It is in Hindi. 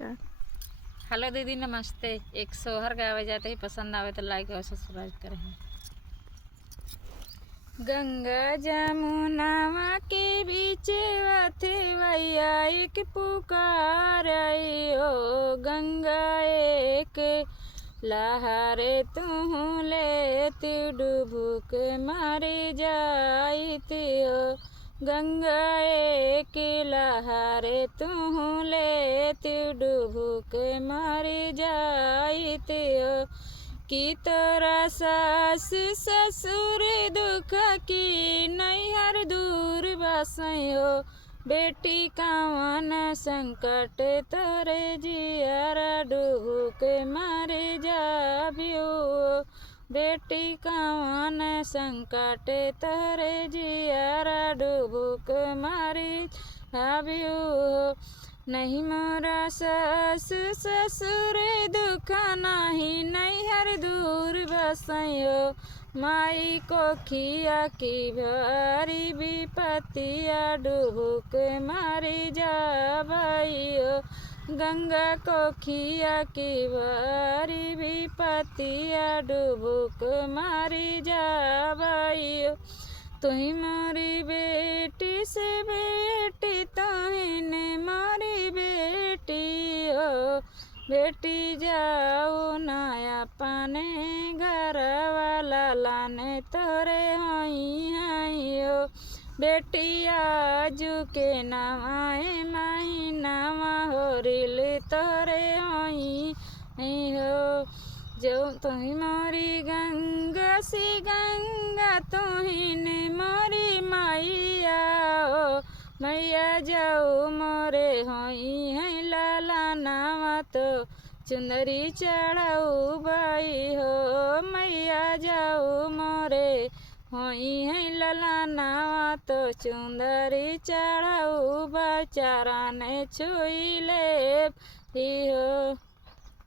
हेलो दीदी नमस्ते। एक सोहर गावे जाते ही पसंद आवे तो लाइक और सब्सक्राइब करें। गंगा जमुनावा के बीच वथे वैया एक पुकार आई हो। गंगा एक लहारे तू ले तू डुबुक मारे जाती हो। गंगा एक लहारे तू ले तू डुबुक मारे जाती हो। कि तोरा सास ससुर दुख की नैहर दूर बसयो। बेटी कवन संकट तोरे जियारा डूबुक मारे जाबियो। बेटी कवन संकट तोरे जियारा डूबुक मारे जाबियो। नहीं मोरा सास ससुर दुख नहीं नैहर दूर बसयो। माई को खिया की भारी विपतिया डूबुक मारी जाबयो। गंगा को खिया की भारी विपतिया डूबुक मारी जाबयो। तुही मोरी बेटी से बेटी तुहिने मोरी बेटी हो। बेटी जाओ नया पाने घर वाला लाने तोरे हई हई हो। बेटी आजू के नवाए माही नवा हो रिल तोरे हई हो। जो तुही मोरी गंगा सी गंगा तुहिने मोरी मैया हो। मैया जाऊ मोरे होई है लाला नावा तो चुंदरी चढ़ाऊ बाई हो। मैया जाऊ मोरे होई है लाला नावा तो चुंदरी चढ़ाऊ बचारा ने छुई ले हो।